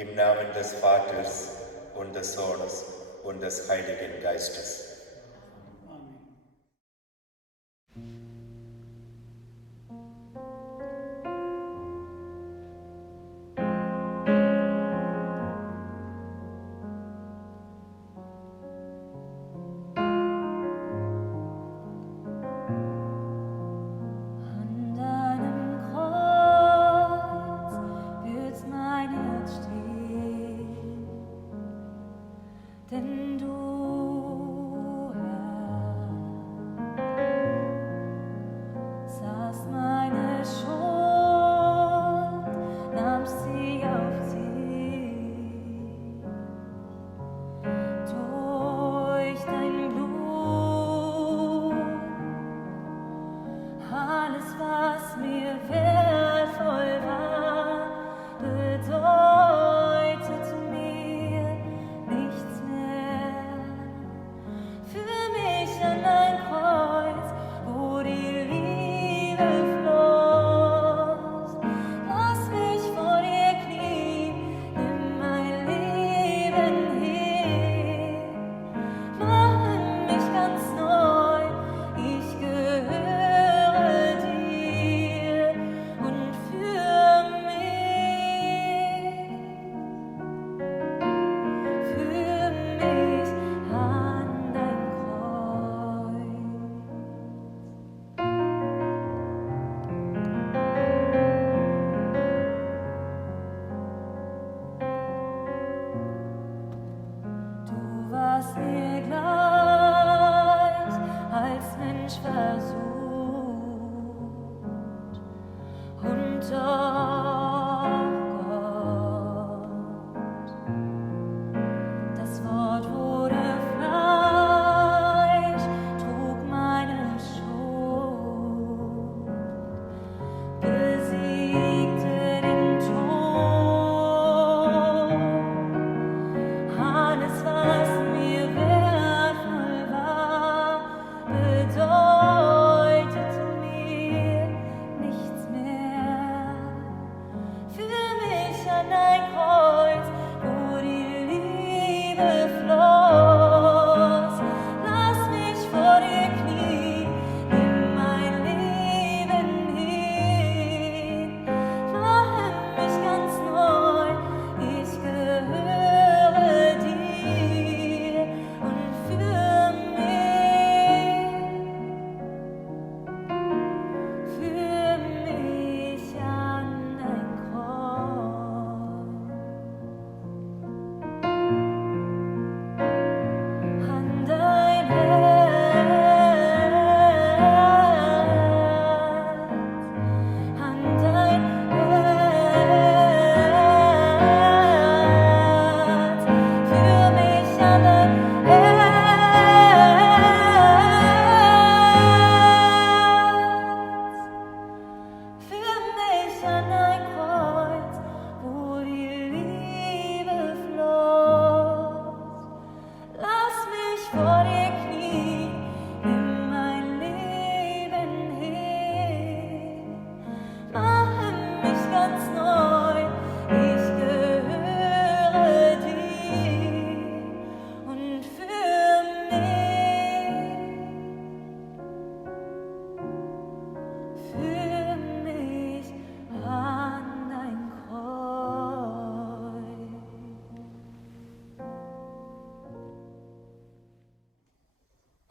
Im Namen des Vaters und des Sohnes und des Heiligen Geistes.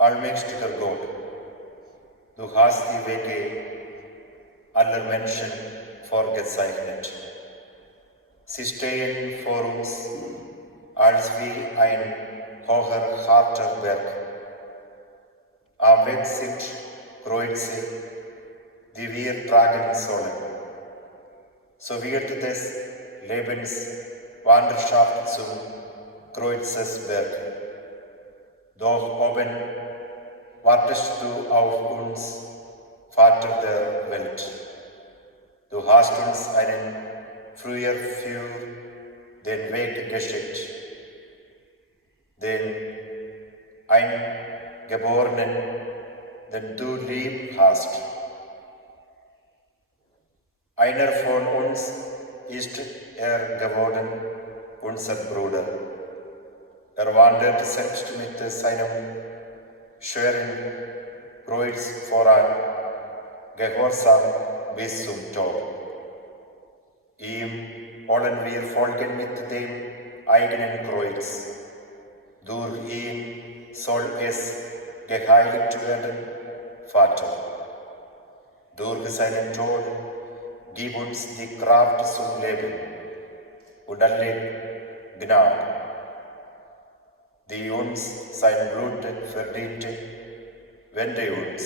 Allmächtiger Gott, du hast die Wege aller Menschen vorgezeichnet. Sie stehen vor uns als wie ein hoher, harter Berg. Am Weg sind Kreuze, die wir tragen sollen. So wird des Lebens Wanderschaft zum Kreuzesberg. Doch oben wartest du auf uns, Vater der Welt. Du hast uns einen früher für den Weg geschickt, den Eingeborenen, den du lieb hast. Einer von uns ist er geworden, unser Bruder. Er wandert selbst mit seinem schweren Kreuz voran, gehorsam bis zum Tod. Ihm wollen wir folgen mit dem eigenen Kreuz. Durch ihn soll es geheiligt werden, Vater. Durch seinen Tod gib uns die Kraft zum Leben und alle Gnade, die uns sein Blut verdiente. Wende uns,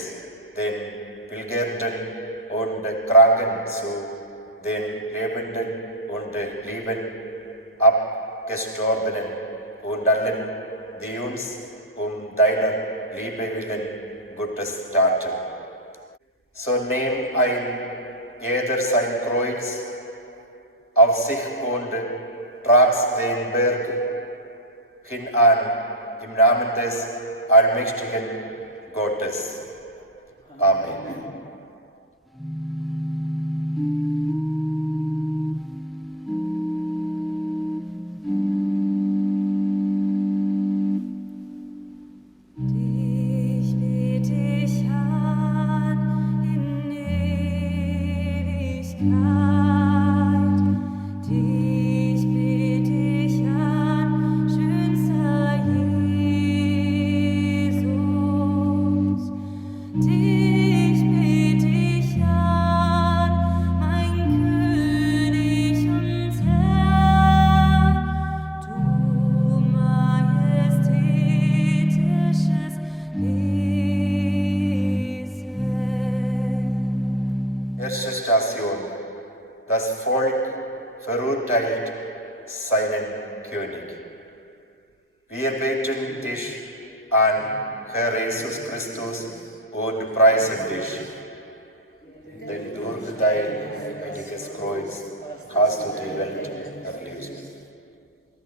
den Pilgernden und Kranken zu, den Lebenden und Lieben, Abgestorbenen und allen, die uns deiner Liebe willen Gutes taten. So nehm jeder sein Kreuz auf sich und trag's den Berg hinan im Namen des allmächtigen Gottes. Amen. Erste Station. Das Volk verurteilt seinen König. Wir beten dich an, Herr Jesus Christus, und preisen dich. Denn durch dein heiliges Kreuz hast du die Welt erlöst.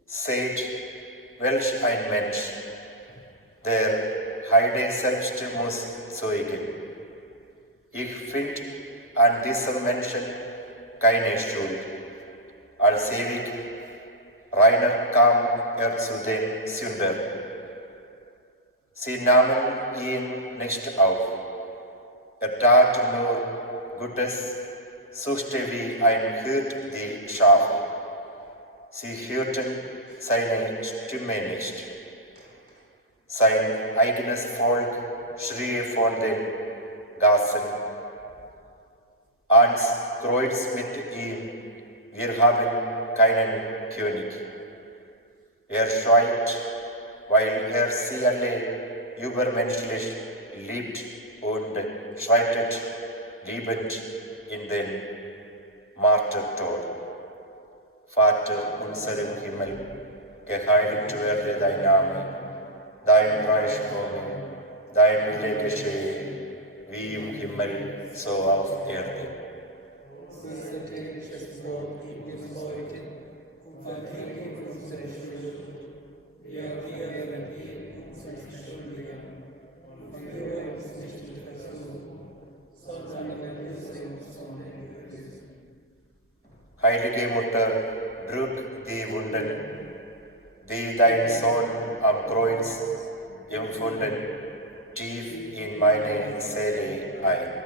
Seht, welch ein Mensch, der Heide selbst muss zeugen. Ich finde an diesem Menschen keine Schuld. Als ewig reiner kam er zu den Sündern. Sie nahmen ihn nicht auf. Er tat nur Gutes, suchte wie ein Hirt die Schafe. Sie hörten seine Stimme nicht. Sein eigenes Volk schrie von den Gassen: ans Kreuz mit ihm, wir haben keinen König. Er schreit, weil er sie alle übermenschlich liebt und schreitet liebend in den Martertod. Vater unser im Himmel, geheiligt werde dein Name, dein Reich komme, dein Wille geschehe, wie im Himmel, so auf Erde. Unser tägliches Brot gib uns heute und vergib uns unsere Schuld, wie auch wir vergeben unseren Schuldigern. Und führe uns nicht in Versuchung, sondern erlöse uns von dem Bösen. Heilige Mutter, drück die Wunden, die dein Sohn am Kreuz empfunden, tief in meine Seele ein.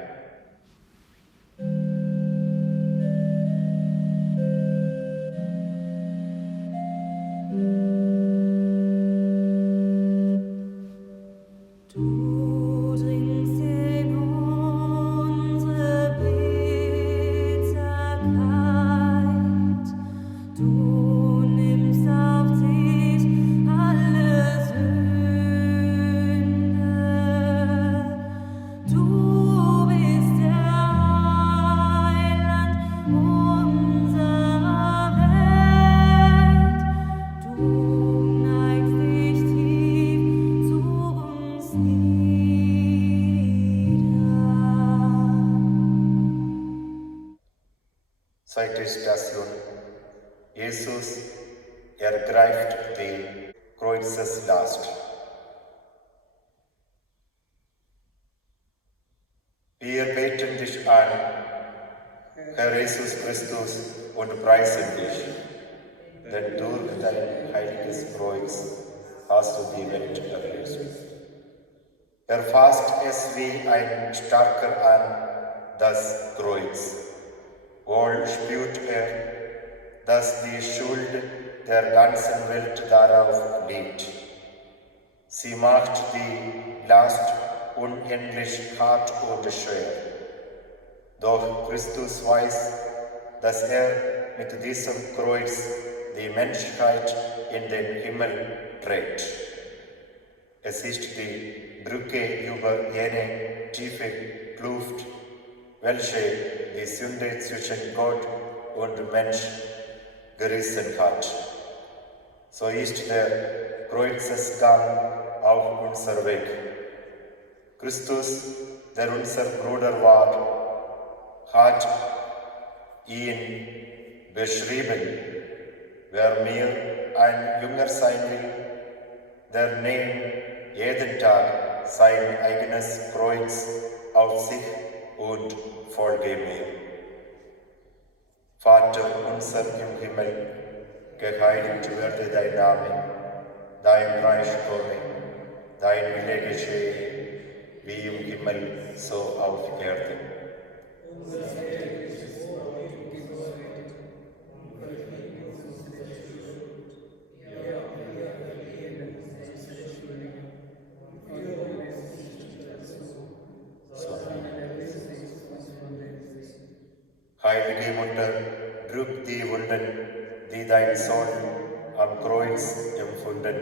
Zweite Station. Jesus ergreift die Kreuzeslast. Wir beten dich an, Herr Jesus Christus, und preisen dich. denn durch dein heiliges Kreuz hast du die Welt erlöst. Er fasst es wie ein Starker an, das Kreuz. Wohl spürt er, dass die Schuld der ganzen Welt darauf liegt. Sie macht die Last unendlich hart und schwer. Doch Christus weiß, dass er mit diesem Kreuz die Menschheit in den Himmel trägt. Es ist die Brücke über jene tiefe Kluft, welche die Sünde zwischen Gott und Mensch gerissen hat. So ist der Kreuzesgang auch unser Weg. Christus, der unser Bruder war, hat ihn beschrieben. Wer mir ein Jünger sein will, der nehme jeden Tag sein eigenes Kreuz auf sich und folge mir. Vater unser im Himmel, geheiligt werde dein Name, dein Reich komme, dein Wille geschehe, wie im Himmel, so auf Erden. Unser tägliches Brot gib uns heute und vergib uns unsere Schuld, ja, wir vergeben unsere Schuldigen, und führe uns nicht in Versuchung, sondern erlöse uns von dem Bösen. Heilige Mutter, drück die Wunden, die dein Sohn am Kreuz empfunden,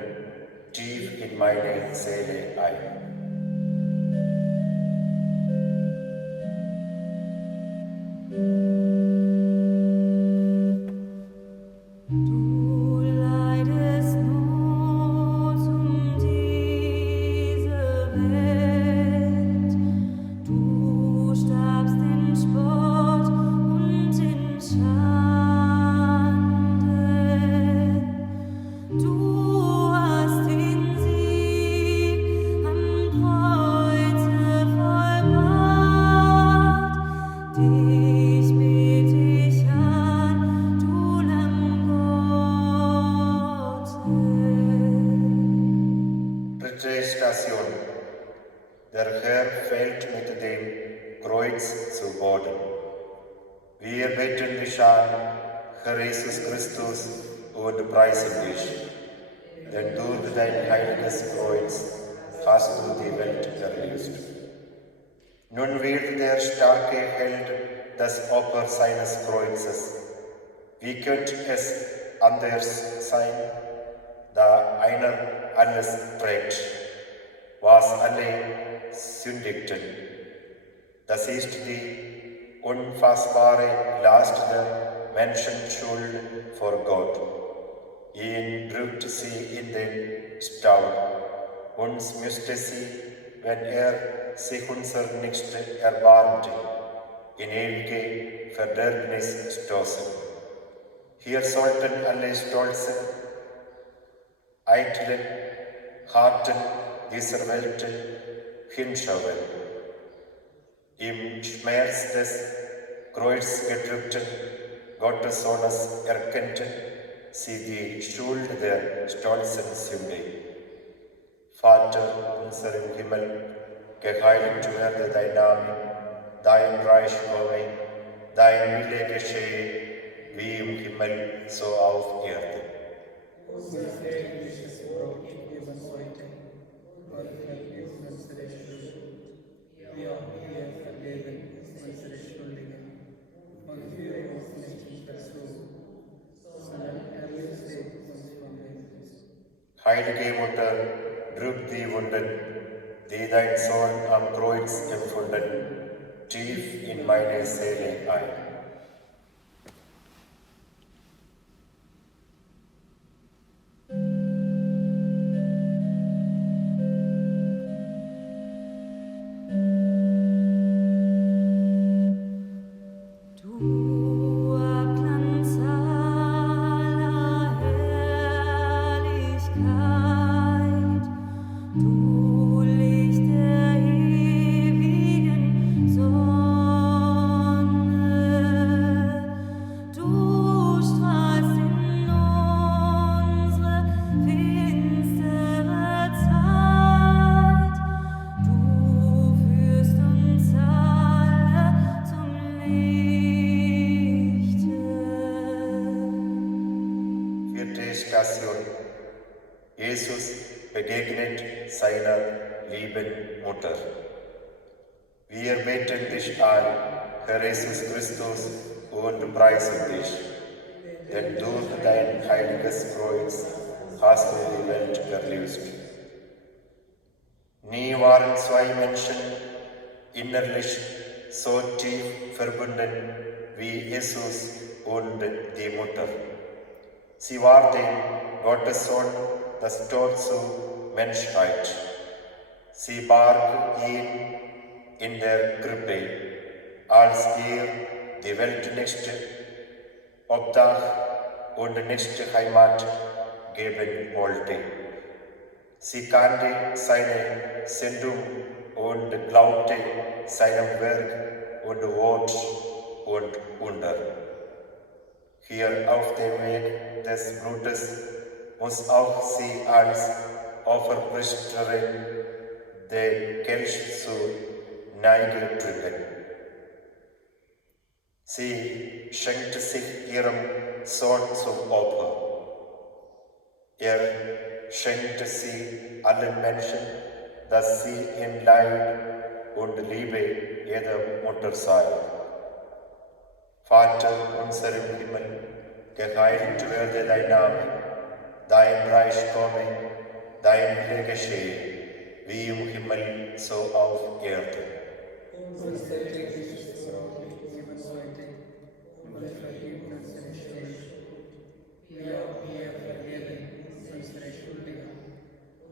tief in meine Seele ein. Der Herr fällt mit dem Kreuz zu Boden. Wir beten dich an, Herr Jesus Christus, und preisen dich, denn durch dein heiliges Kreuz hast du die Welt erlöst. Nun wird der starke Held das Opfer seines Kreuzes. Wie könnte es anders sein, da einer alles trägt, was alle sündigten? Das ist die unfassbare Last der Menschenschuld vor Gott. Ihn drückt sie in den Staub. Uns müsste sie, wenn er sich unser nicht erbarmte, in ewige Verderbnis stoßen. Hier sollten alle Stolzen, Eitlen, Harten dieser Welt hinschauen. Im Schmerz des kreuzgedrückten Gottessohnes erkannten sie die Schuld der stolzen Sünde. Vater unser im Himmel, geheiligt werde dein Name, dein Reich komme, dein Wille geschehe, wie im Himmel, so auf Erden. Unser tägliches Brot gib uns heute und vergib uns unsere Schuld, wie auch wir vergeben unsere Schuldigen. Und führe uns nicht in Versuchung, sondern erlöse uns von dem Bösen. Heilige Mutter, drück die Wunden, die dein Sohn am Kreuz empfunden, tief in meine Seele ein. Du strahlst in Vierte Station. Jesus begegnet seiner lieben Mutter. Wir beten dich an, Herr Jesus Christus, und preisen dich, denn durch dein heiliges Kreuz hast du die Welt erlöst. Nie waren zwei Menschen innerlich so tief verbunden wie Jesus und die Mutter. Sie war dem Gottessohn das Tor zur Menschheit. Sie barg ihn in der Krippe, als er die Welt nicht Obdach und nicht Heimat geben wollte. Sie kannte seine Sendung und glaubte seinem Werk und Wort und Wunder. Hier auf dem Weg des Blutes muss auch sie als Opferpriesterin den Kelch zur Neige drücken. Sie schenkte sich ihrem Sohn zum Opfer. Er schenkte sie allen Menschen, dass sie in Leid und Liebe jeder Mutter sei. Vater unser im Himmel, geheiligt werde dein Name, dein Reich komme, dein Wille geschehe, wie im Himmel, so auf Erden. Unser tägliches Brot gib uns heute und vergib uns unsere Schuld, wie auch wir vergeben unsere Schuldigen.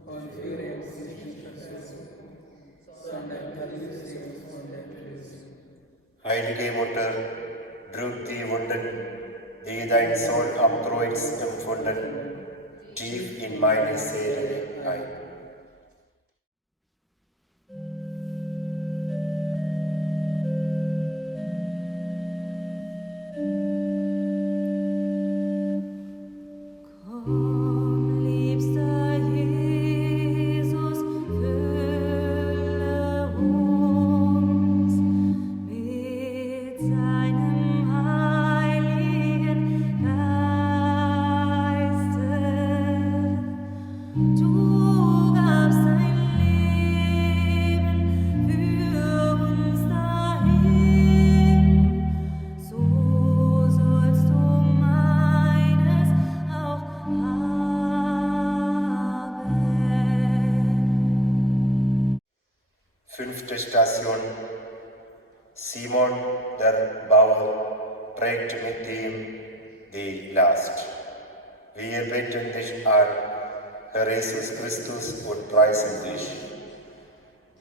Und führe uns nicht in Versuchung, sondern erlöse uns von der Bösen. Heilige Mutter, trug die Wunden, die dein Sohn am Kreuz empfunden, tief in meine Seele ein. Komm, liebster Jesus, fülle uns mit seinem heiligen Geiste. Du gabst dein Leben für uns dahin, so sollst du meines auch haben. Fünfte Station. Simon der Bauer trägt mit ihm die Last. Wir beten dich an, Herr Jesus Christus, und preisen dich.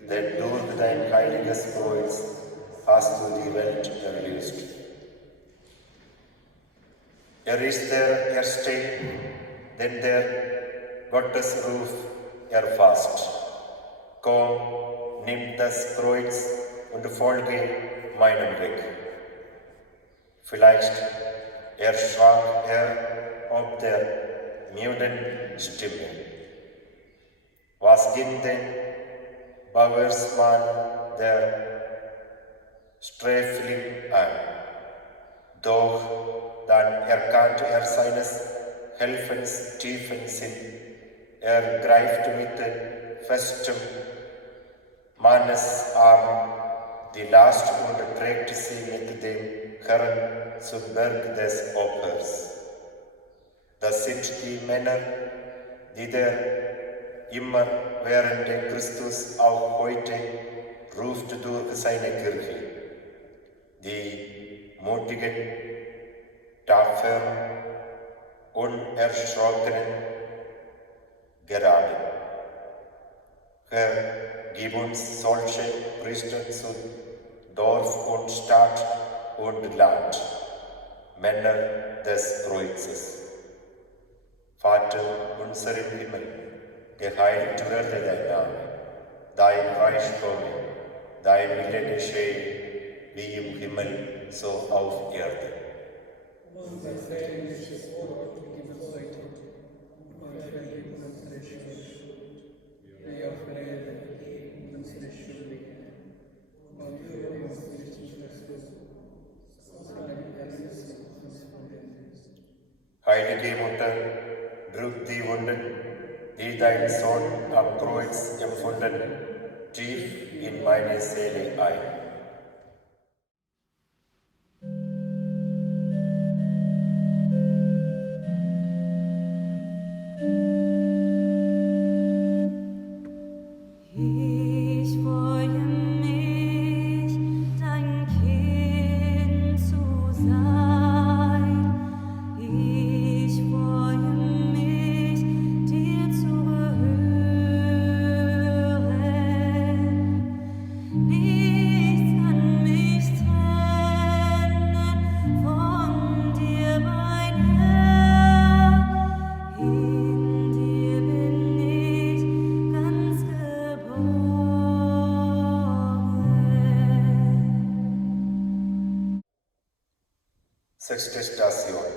Denn durch dein heiliges Kreuz hast du die Welt erlöst. Er ist der Erste, den der Gottesruf erfasst. Komm, nimm das Kreuz und folge meinem Weg. Vielleicht erschrak er ob der müden Stimme. Was ging den Bauersmann der Sträfling an? Doch dann erkannte er seines Helfens tiefen Sinn. Er greift mit festem Mannesarm die Last und trägt sie mit dem Herrn zum Berg des Opfers. Das sind die Männer, die der immerwährende Christus auch heute ruft durch seine Kirche. Die mutigen, tapferen, unerschrockenen, geraden. Herr, gib uns solche Priester zu Dorf und Stadt und Land, Männer des Kreuzes. Vater unser im Himmel, geheiligt werde dein Name, dein Reich komme, dein Wille geschehe, wie im Himmel, so auf Erden. Unser tägliches Brot gib uns heute und vergib uns unsere Schuld, wie auch wir vergeben unsere Schuldigen. Und führe uns nicht in Versuchung, Heilige Mutter, trug die Wunden, die dein Sohn am Kreuz empfunden, tief in meine Seele ein. Ich freue mich, dein Kind zu sein. Ich freue mich, dir zu gehören. Nichts kann mich trennen von dir, mein Herr. In dir bin ich ganz geborgen. Sechste Station.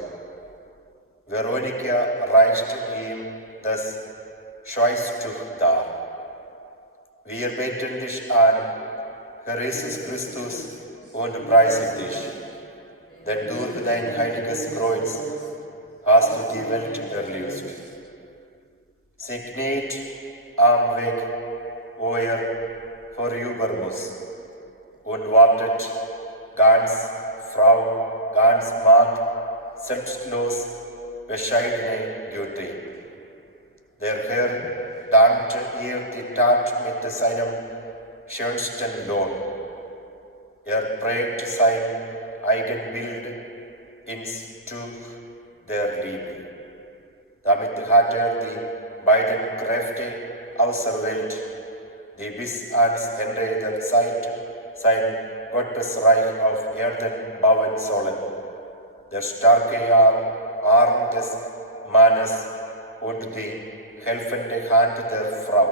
Veronika reichte ihm das Schweißtuch dar. Wir beten dich an, Herr Jesus Christus, und preisen dich, denn durch dein heiliges Kreuz hast du die Welt erlöst. Sie kniet am Weg, wo er vorüber muss, und wartet ganz Frau, ganz Mann, selbstlos, bescheidene Güte. Der Herr dankte ihr die Tat mit seinem schönsten Lohn. Er prägt sein Eigenbild ins Tuch der Liebe. Damit hat er die beiden Kräfte auserwählt, die bis ans Ende der Zeit sein Gottesreich auf Erden bauen sollen. Der starke Arm des Mannes und die helfende Hand der Frau.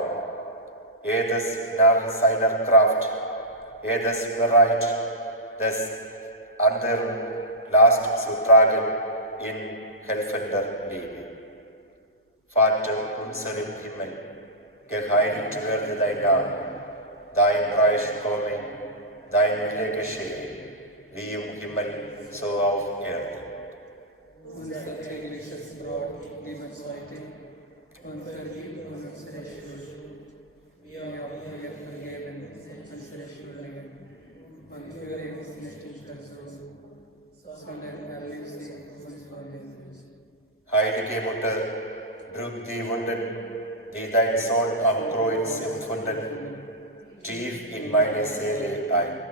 Jedes nach seiner Kraft, jedes bereit, des anderen Last zu tragen in helfender Liebe. Vater unser im Himmel, geheiligt werde dein Name, dein Reich komme, dein Wille geschehe, wie im Himmel, so auf Erden. Unser tägliches Brot gib uns heute und vergib uns unsere Schuld, wie auch wir vergeben unsere Schuldigen. Und führe uns nicht in Versuchung, sondern erlöse uns von dem Bösen. Heilige Mutter, trug die Wunden, die dein Sohn am Kreuz empfunden, tief in meine Seele ein.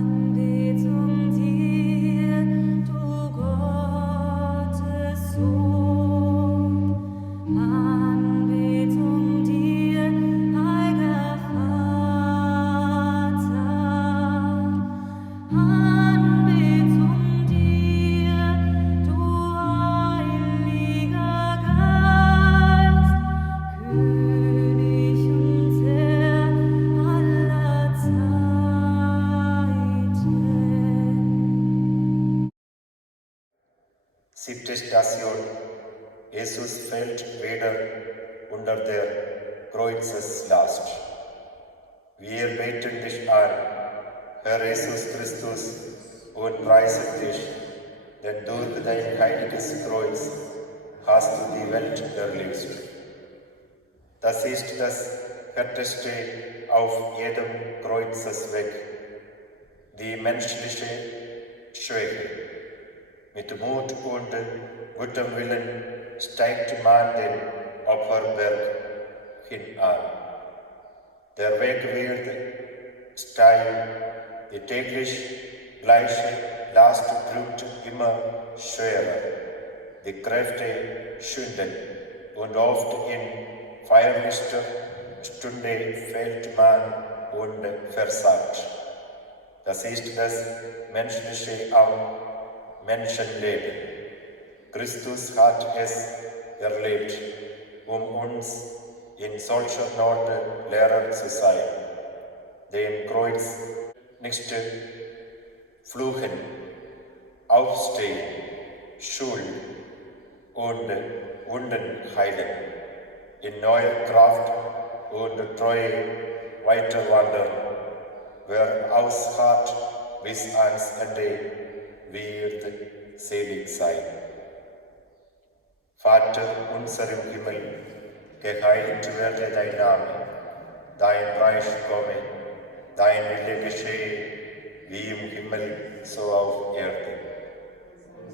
Anbetung dir, du Gottes Sohn. Anbetung dir, heiliger Vater. Anbetung dir, du heiliger Geist, König und Herr aller Zeiten. Siebte Station. Jesus fällt wieder unter der Kreuzeslast. Wir beten dich an, Herr Jesus Christus, und preisen dich, denn durch dein heiliges Kreuz hast du die Welt erlöst. Das ist das Härteste auf jedem Kreuzesweg, die menschliche Schwäche. Mit Mut und gutem Willen steigt man den Opferberg hinan. Der Weg wird steil, die täglich gleiche Last drückt immer schwerer. Die Kräfte schwinden und oft in feierlichster Stunde fällt man und versagt. Das ist das menschliche Menschenleben. Christus hat es erlebt, um uns in solcher Not Lehrer zu sein. Dem Kreuz nicht fluchen, aufstehen, Schuld und Wunden heilen, in neuer Kraft und Treue weiter wandern. Wer ausharrt bis ans Ende, wird selig sein. Vater unser im Himmel, geheiligt werde dein Name, dein Reich komme, dein Wille geschehe, wie im Himmel, so auf Erden.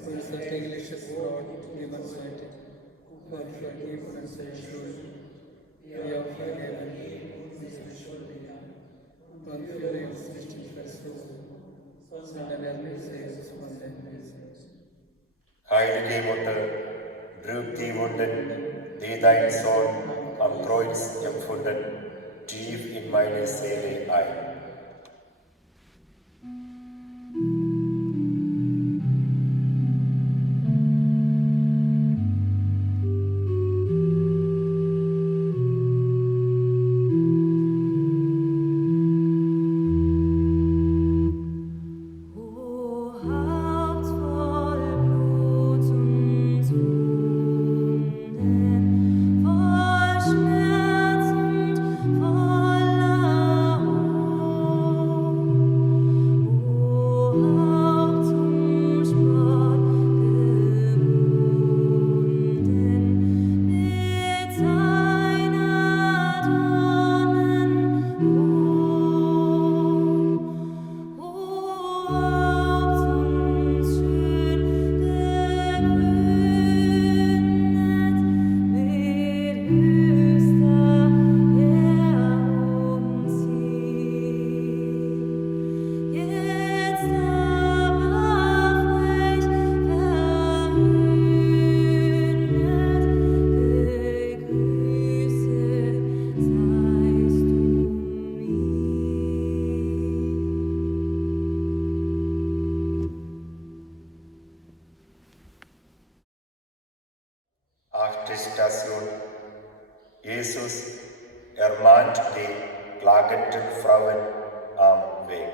Unser tägliches Brot gib uns heute und vergib uns unsere Schuld, wie auch wir vergeben unsere Schuldigen. Und führe uns nicht in Versuchung, sondern erlöse uns von dem Bösen. Heilige Mutter, trüb die Wunden, die dein Sohn am Kreuz empfunden, tief in meine Seele ein. Station. Jesus ermahnt die klagenden Frauen am Weg.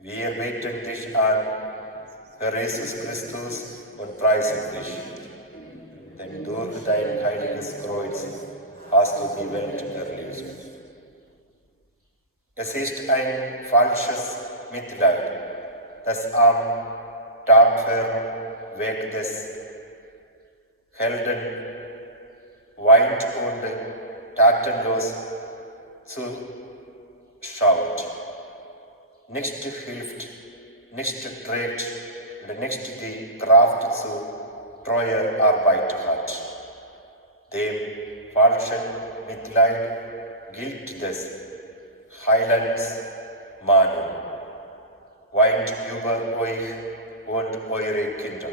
Wir beten dich an, Herr Jesus Christus, und preisen dich, denn durch dein heiliges Kreuz hast du die Welt erlöst. Es ist ein falsches Mitleid, das am tapferen Weg des Helden weint und tatenlos zuschaut. Nicht hilft, nicht trägt und nicht die Kraft zu treuer Arbeit hat. Dem falschen Mitleid gilt des Heilands Mahnung. Weint über euch und eure Kinder,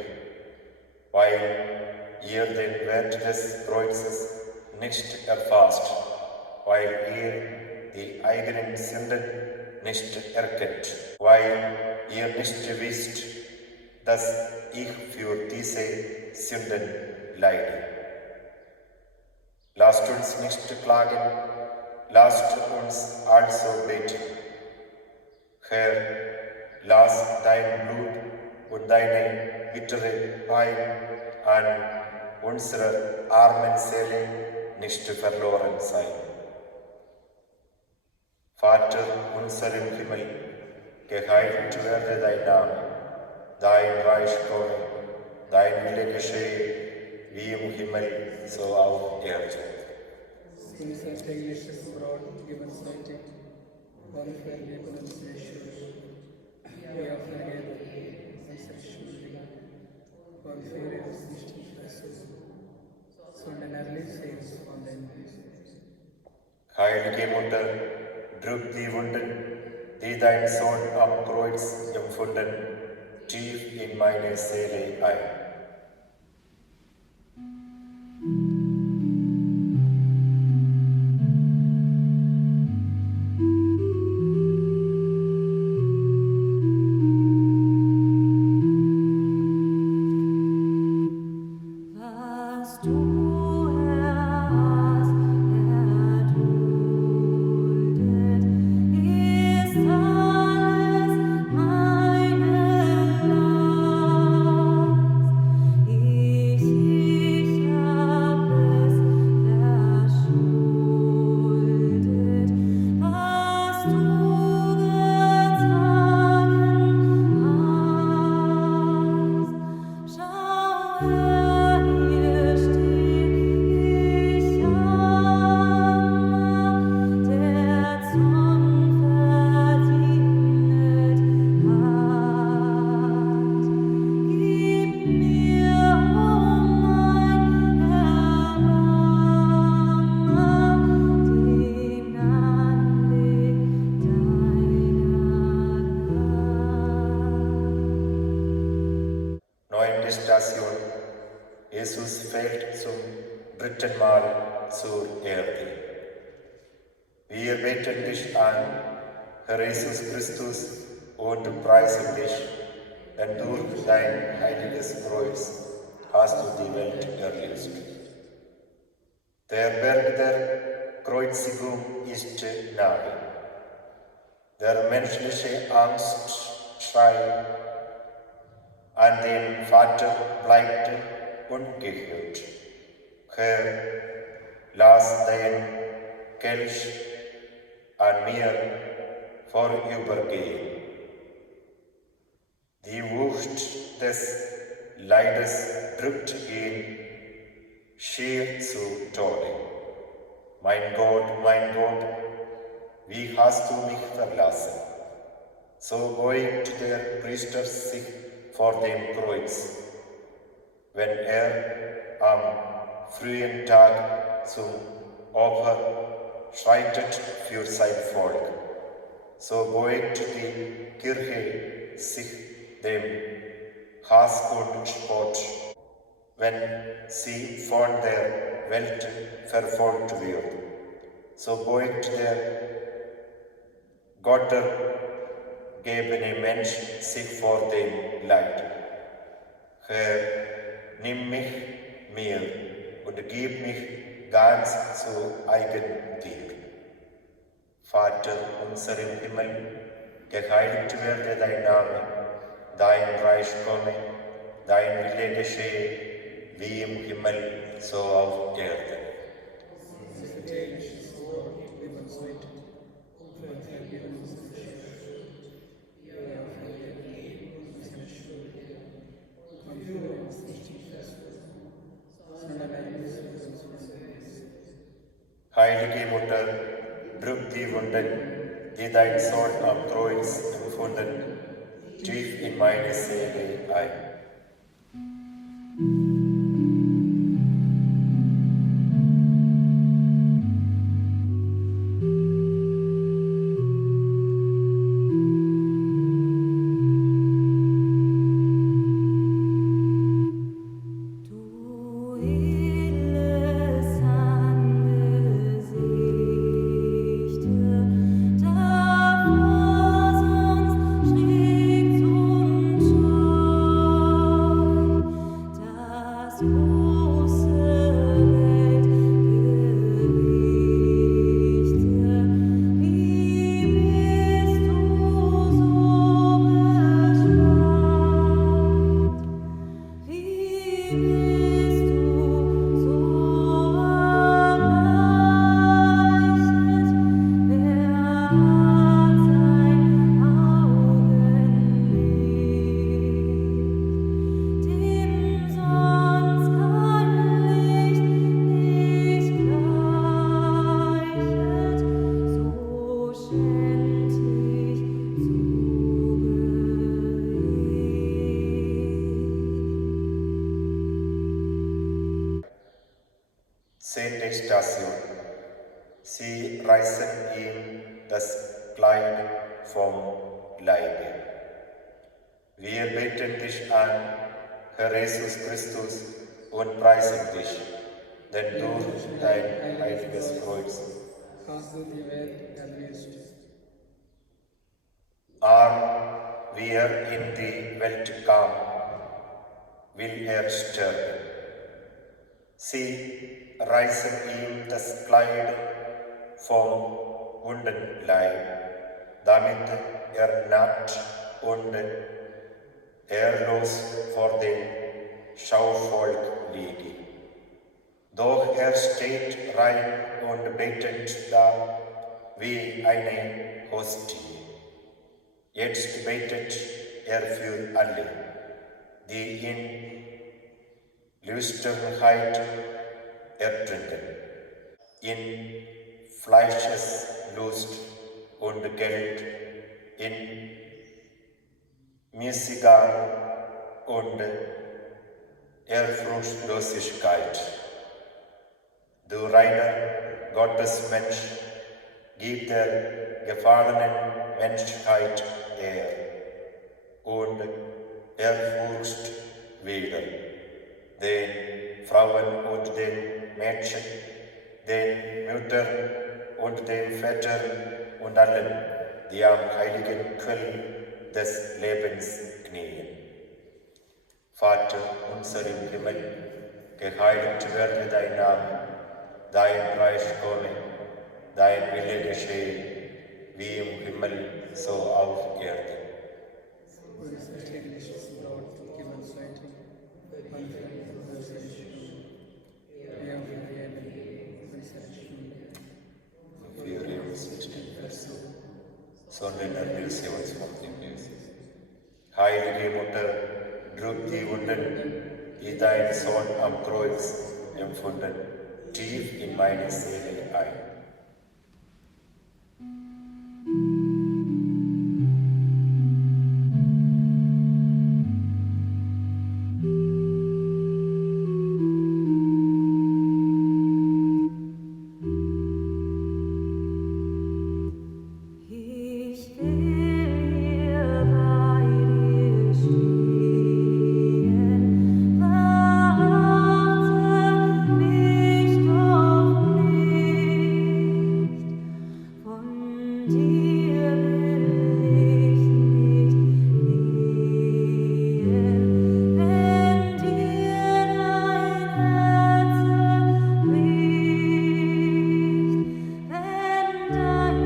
weil ihr den Wert des Kreuzes nicht erfasst, weil ihr die eigenen Sünden nicht erkennt, weil ihr nicht wisst, dass ich für diese Sünden leide. Lasst uns nicht klagen, lasst uns also beten. Herr, lass dein Blut und deine bittere Pein an unserer armen Seele nicht verloren sein. Vater unser im Himmel, geheiligt werde dein Name, dein Reich komme, dein Wille geschehe, wie im Himmel, so auf Erden. Unser tägliches Brot gib uns heute und vergib uns unsere Schuld, wie auch wir vergeben unsere Schuldigen. Und führe uns nicht in Versuchung, sondern erlöse uns von dem Bösen. Heilige Mutter, drück die Wunden, die dein Sohn am Kreuz empfunden, tief in meine Seele ein. Ich 9. Station. Jesus fällt zum 3. Mal zur Erde. Wir beten dich an, Herr Jesus Christus, und preisen dich, denn durch dein heiliges Kreuz hast du die Welt erlöst. Der Berg der Kreuzigung ist nahe. Der menschliche Angstschrei an den Vater bleibt ungehört. Herr, lass dein Kelch an mir vorübergehen. Die Wucht des Leides drückt ihn schier zu Tode. Mein Gott, wie hast du mich verlassen? So beugt der Priester sich vor dem Kreuz, wenn er am frühen Tag zum Opfer schreitet für sein Volk. So beugt die Kirche sich dem Hass und Spott, wenn sie von der Welt verfolgt wird. So beugt der gottergebene Mensch sich vor dem Leid. Herr, nimm mich mir und gib mich ganz zu eigen dir. Vater unser im Himmel, geheiligt werde dein Name, dein Reich komme, dein Wille geschehe, wie im Himmel, so auf Erden. Unser tägliches Brot gib uns heute und vergib uns unsere Schuld, wie auch wir vergeben unseren Schuldigen. Und führe uns nicht in Versuchung, sondern erlöse uns von Bösen. Heilige Mutter, drück die Wunden, die dein Sohn am Kreuz empfunden, tief in meine Seele ein. Du edles Angesichte, davor sonst schlägt und scheut, das große Weltgerichte, wie bist du so beschwert? Wie bist du so erleichtert? Wer hat sein Augenlicht, dem sonst kein Licht nicht gleichet, so schändlich Zehnte Station. Sie reißen ihm das Kleid vom Leibe. Wir beten dich an, Herr Jesus Christus, und preisen dich, denn durch dein heiliges Kreuz Hast du die Welt erlöst. arm, wie er in die Welt kam, will er sterben. Sie reißen ihm das Kleid vom wunden Leib, damit er nackt und ehrlos vor dem Schauvolk liege. Doch er steht rein und betend da wie eine Hostie. Jetzt betet er für alle, die in Lüsternheit ertrinken, in Fleischeslust und Geld, in Müßiggang und Ehrfurchtlosigkeit. Du reiner Gottesmensch, gib der gefallenen Menschheit Ehr und Ehrfurcht wieder, den Frauen und den Mädchen, den Müttern und den Vätern und allen, die am heiligen Quell des Lebens knien. Vater unser im Himmel, geheiligt werde dein Name, dein Reich komme, dein Wille geschehe, wie im Himmel, so auf Erden. Unser tägliches Brot gib uns heute und vergib uns unsere Schuld, wie auch wir unsere Schuld. Führe uns nicht in Versuchung, sondern erlöse uns vom Bösen. Heilige Mutter, trug die Wunden, die dein Sohn am Kreuz empfunden, tief in meine Seele ein. Ich will hier bei dir stehen, verachte mich doch nicht, von dir will ich nicht gehen, wenn dir dein Herz bricht, wenn dein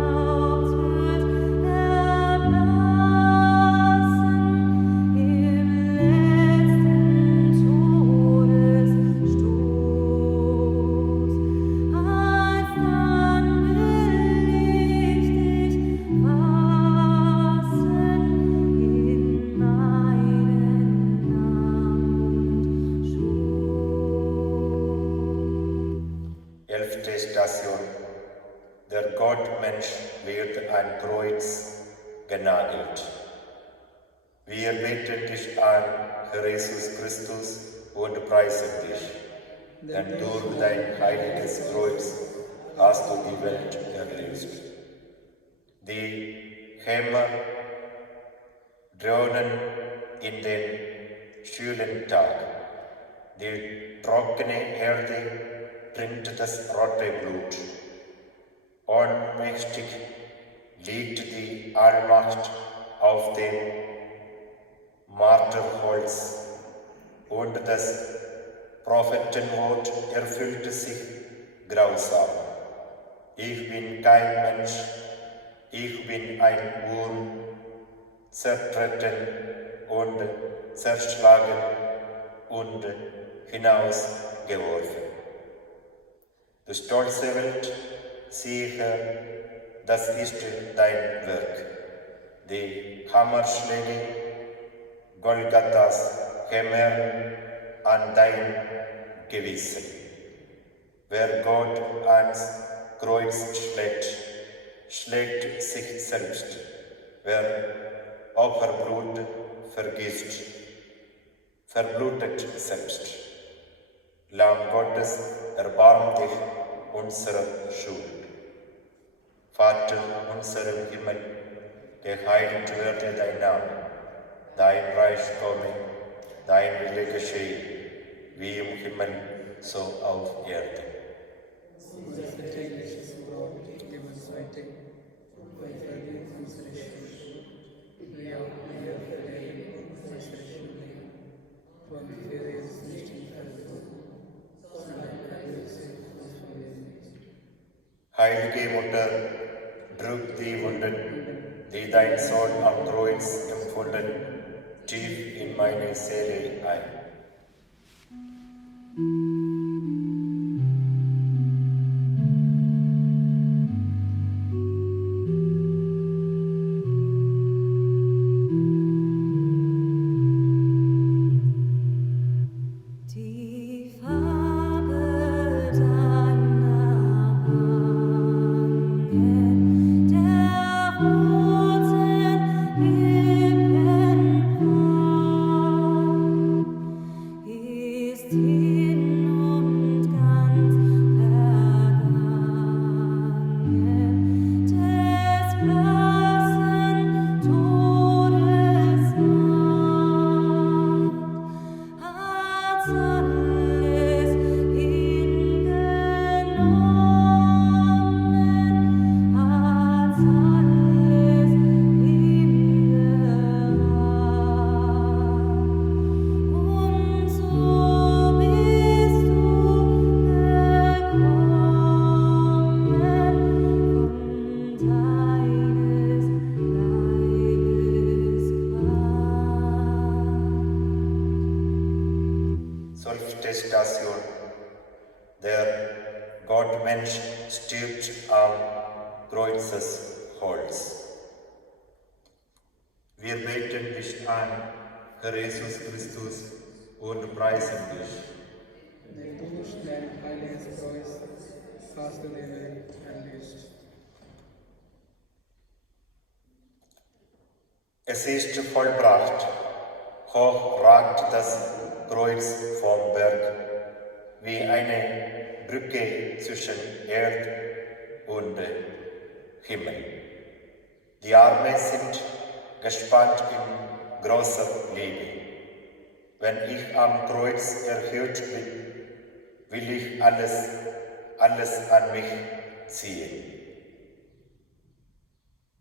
Haupt wird erblassen im letzten Todesstoß, alsdann will ich dich fassen in meinen Arm und Schoß. 11. Station. Der Gottmensch wird an Kreuz genagelt. Wir beten dich an, Herr Jesus Christus, und preisen dich, denn durch dein heiliges Kreuz hast du die Welt erlöst. Die Hämmer dröhnen in den schwülen Tag. Die trockene Erde trinkt das rote Blut. Ohnmächtig liegt die Allmacht auf dem Marterholz und das Prophetenwort erfüllte sich grausam. Ich bin kein Mensch, ich bin ein Wurm, zertreten und zerschlagen und hinausgeworfen. Du stolze Welt, siehe Herr, das ist dein Werk. Die Hammerschläge Golgathas hämmern an dein Gewissen. Wer Gott ans Kreuz schlägt, schlägt sich selbst. Wer Opferblut vergisst, verblutet selbst. Lamm Gottes, erbarm dich unserer Schuld. Vater unser im Himmel, geheiligt werde dein Name, dein Reich komme, dein Wille geschehe, wie im Himmel, so auf Erden. Unser tägliches Brot gib uns heute und vergib uns unsere Schuld, wie auch wir vergeben unsere Schuldigen. Und führe uns nicht in Versuchung, sondern erlöse uns vom Bösen. Heilige Mutter, trug die Wunden, die dein Sohn am Kreuz empfunden, tief in meine Seele ein. Die Farbe deiner Wangen, der roten Lippenblau, ist in Station, der Gottmensch stirbt am Kreuzesholz. Wir beten dich an, Herr Jesus Christus, und preisen dich. Wenn du durch dein heiliges Kreuz hast du die Welt erlöst. Es ist vollbracht. Hoch ragt das Kreuz vom Berg, wie eine Brücke zwischen Erd und Himmel. Die Arme sind gespannt in großer Liebe. Wenn ich am Kreuz erhöht bin, will ich alles an mich ziehen.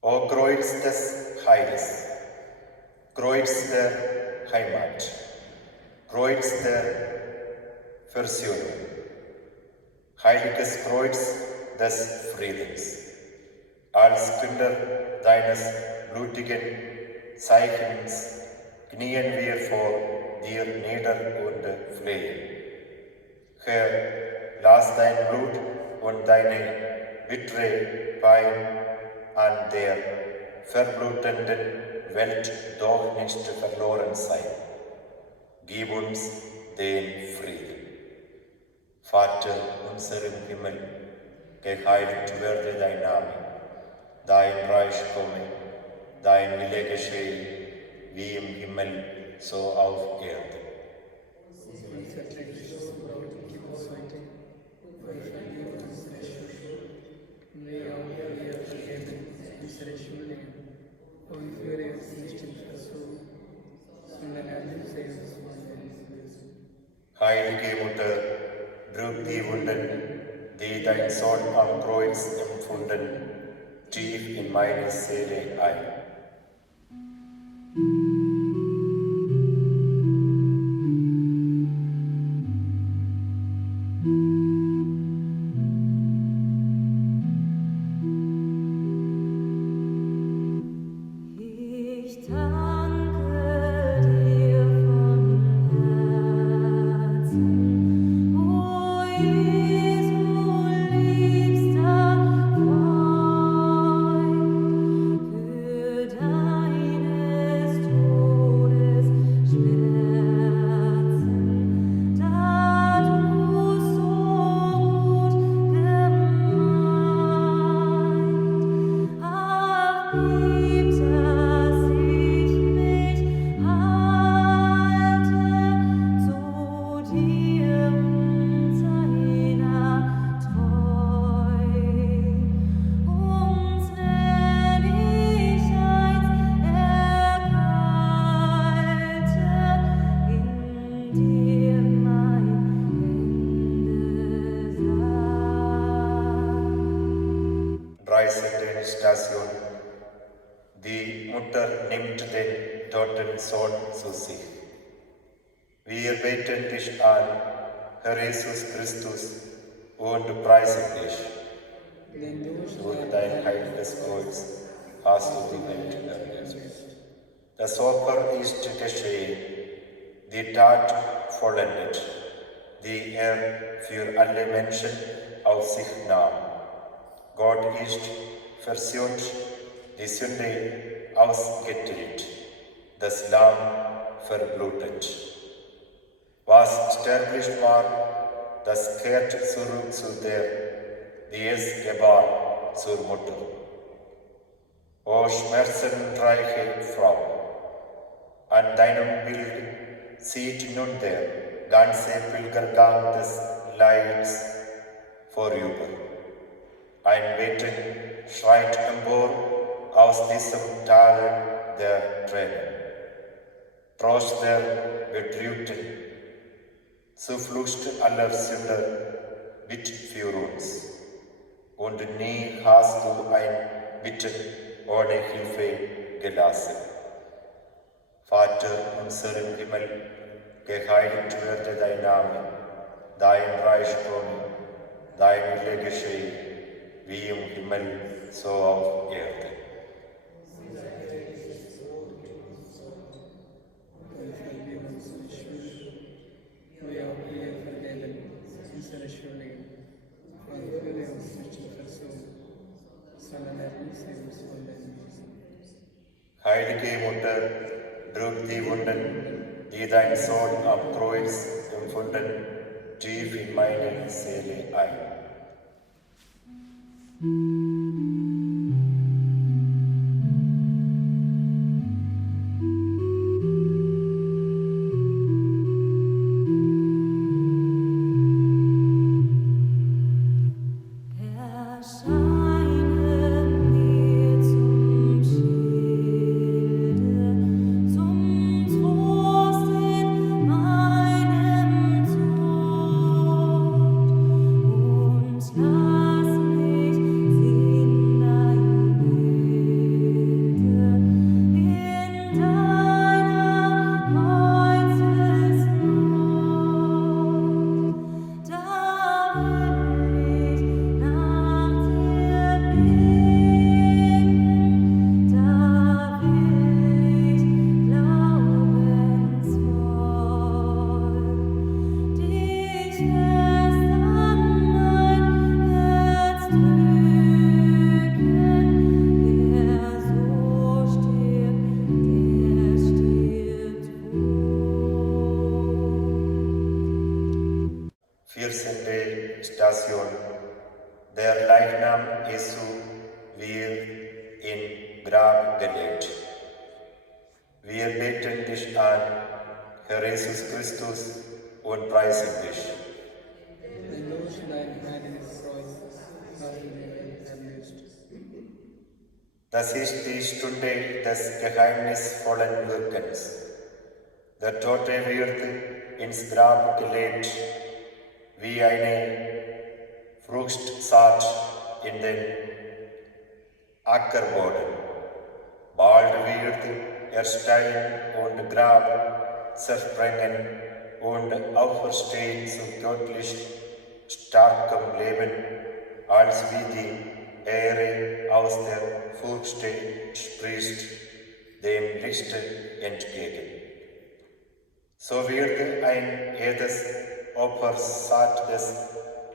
O Kreuz des Heiles, Kreuz der Heimat, Kreuz der Versöhnung, heiliges Kreuz des Friedens. Als Kinder deines blutigen Zeichens knien wir vor dir nieder und flehen. Herr, lass dein Blut und deine bittere Pein an der verblutenden Welt doch nicht verloren sein. Gib uns den Frieden. Vater unser im Himmel, geheiligt werde dein Name. Dein Reich komme, dein Wille geschehe, wie im Himmel, so auf Erden. Unser tägliches Brot gib uns heute und vergib uns unsere Schuld, wie auch wir vergeben unsere Schuldigen. Und führe uns nicht in Versuchung, sondern erlöse uns von dem Bösen. Heilige Mutter, trug die Wunden, die dein Sohn am Kreuz empfunden, tief in meine Seele ein. Ich danke dir von Herzen, o Jesu liebster Freund, für deines Todes Schmerzen, da du so gut gemeint. Ach, gib, dass ich mich halte zu dir und deiner treu. Und wenn ich einst erkalte, in dir mein Ende sei. 13. Station. Die Mutter nimmt den toten Sohn zu sich. Wir beten dich an, Herr Jesus Christus, und preisen dich. Denn Durch dein heiliges Kreuz hast du die Welt erlöst. Das Opfer ist geschehen, die Tat vollendet, die er für alle Menschen auf sich nahm. Gott ist versöhnt, die Sünde ausgetilgt, das Lamm verblutet. Was sterblich war, das kehrt zurück zu der, die es gebar, zur Mutter. O schmerzenreiche Frau, an deinem Bild zieht nun der ganze Pilgergang des Leids vorüber. Ein Beten schreit empor aus diesem Tal der Tränen. Trost der Betrübten, Zuflucht aller Sünder, bitt für uns. Und nie hast du ein Bitten ohne Hilfe gelassen. Vater unser im Himmel, geheiligt werde dein Name, dein Reich komme, dein Wille geschehe, wie im Himmel, so auf Erden. und vergib uns unsere Schuld, wie auch wir Heilige Mutter, trug die Wunden, die dein Sohn am Kreuz empfunden, tief in meine Seele ein. Station. Der Leichnam Jesu wird in Grab gelegt. Wir beten dich an, Herr Jesus Christus, und preisen dich. Den Losschneiden deines Kreuzes hast du die Welt erlöst. Das ist die Stunde des geheimnisvollen Wirkens. Der Tote wird ins Grab gelegt, wie eine Fruchtsaat in den Ackerboden. Bald wird er Stein und Grab zersprengen und auferstehen zu göttlich starkem Leben, als wie die Ehre aus der Furcht spricht, dem Lichte entgegen. So wird ein jedes Opfer Saat des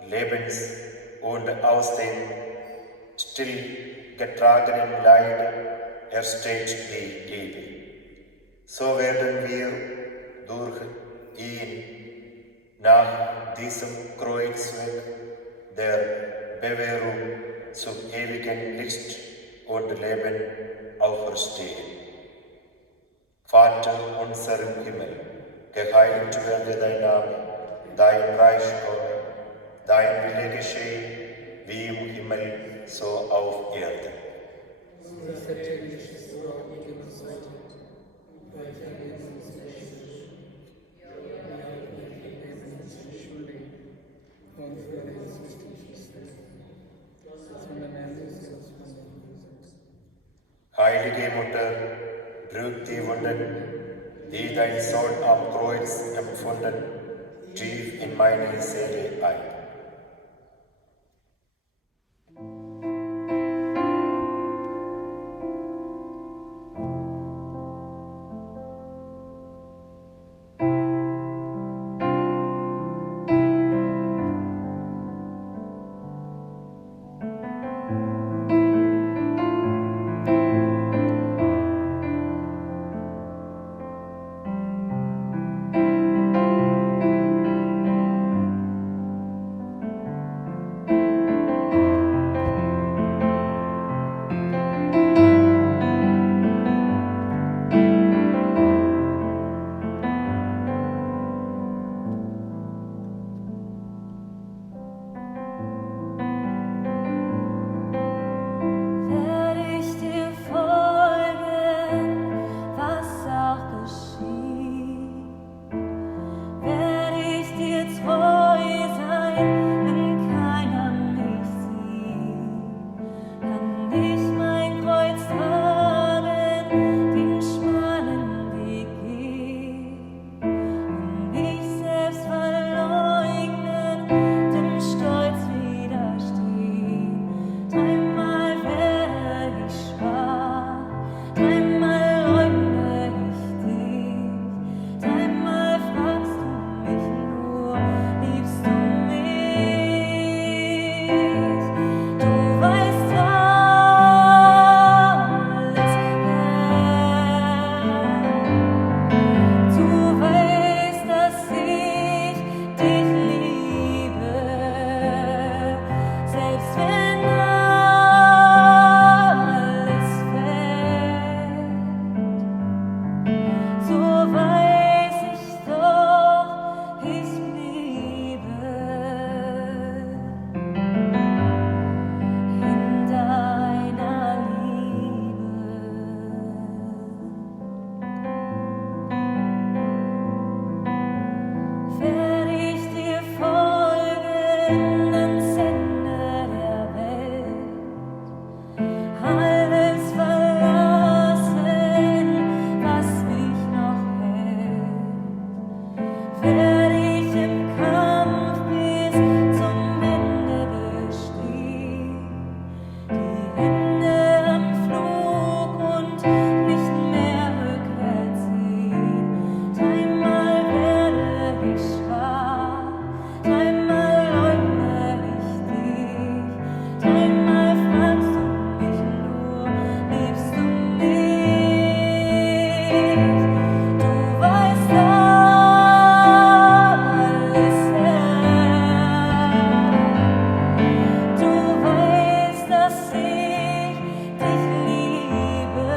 Lebens und aus dem stillgetragenen Leid ersteht die Liebe. So werden wir durch ihn nach diesem Kreuzweg der Bewährung zum ewigen Licht und Leben auferstehen. Vater unser im Himmel, geheiligt werde dein Name, dein Reich komme, dein Wille geschehe, wie im Himmel, so auf Erden. Unser tägliches Brot gib uns heute, und vergib uns unsere Schuld, wie wir vergeben unsere Schuldigen, und führe uns nicht in Versuchung, sondern erlöse uns von dem Bösen. Heilige Mutter, trug die Wunden, die dein Sohn am Kreuz empfunden, tief in meine Seele ein. werde ich im Kampf bis zum Ende bestehen. Die Hände am Flug und nicht mehr rückwärts sehen. Dreimal werde ich schwach, dreimal leugne ich dich, dreimal fragst du mich nur, liebst du mich? Du weißt alles, Herr. Du weißt, dass ich dich liebe,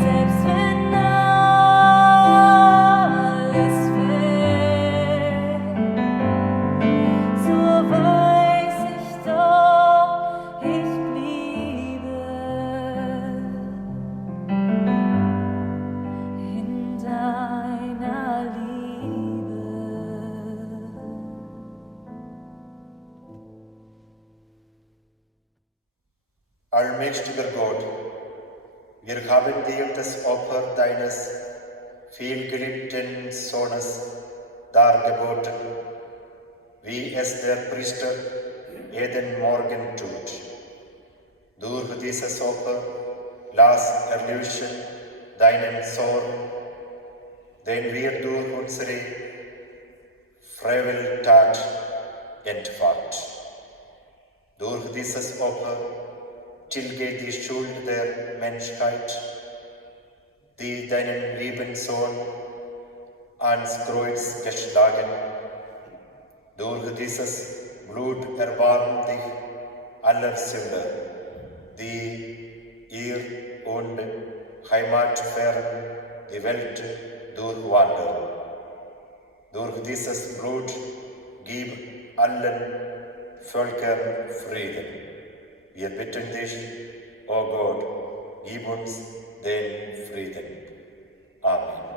selbst wenn alles fällt. So weiß ich doch, ich bliebe in deiner Liebe. Allmächtiger Gott, wir haben dir das Opfer deines vielgeliebten Sohnes dargeboten, wie es der Priester jeden Morgen tut. Durch dieses Opfer lass erlöschen deinen Zorn, den wir durch unsere Freveltat entfacht. Durch dieses Opfer tilge die Schuld der Menschheit, die deinen lieben Sohn ans Kreuz geschlagen. Durch dieses Blut erbarm dich aller Sünder, die ihr und heimatfern die Welt durchwandern. Durch dieses Blut gib allen Völkern Frieden. Wir bitten dich, o Gott, gib uns den Frieden. Amen.